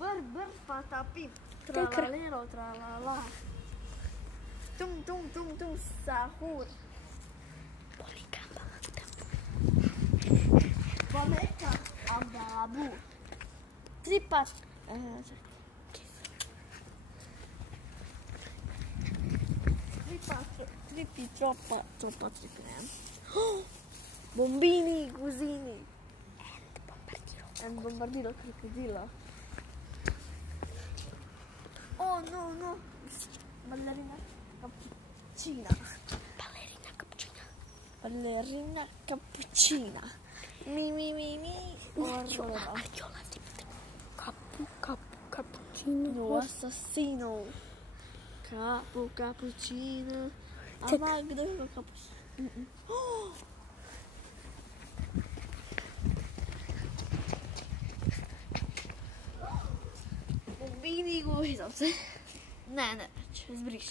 Ber patapim. Tralalero tralala. Tung sahur. Bolehkah abu-abu? Tripat. Tripi troppa tripinem. Bombini, cusini. And bombardino crocodilo. Oh no. Ballerina cappuccina. Ballerina cappuccina. Mi. Cappuccino. Assassino. Cappuccino. Amagdo cappuccino. Oh! Bombini, cosa? Ne, zbriš.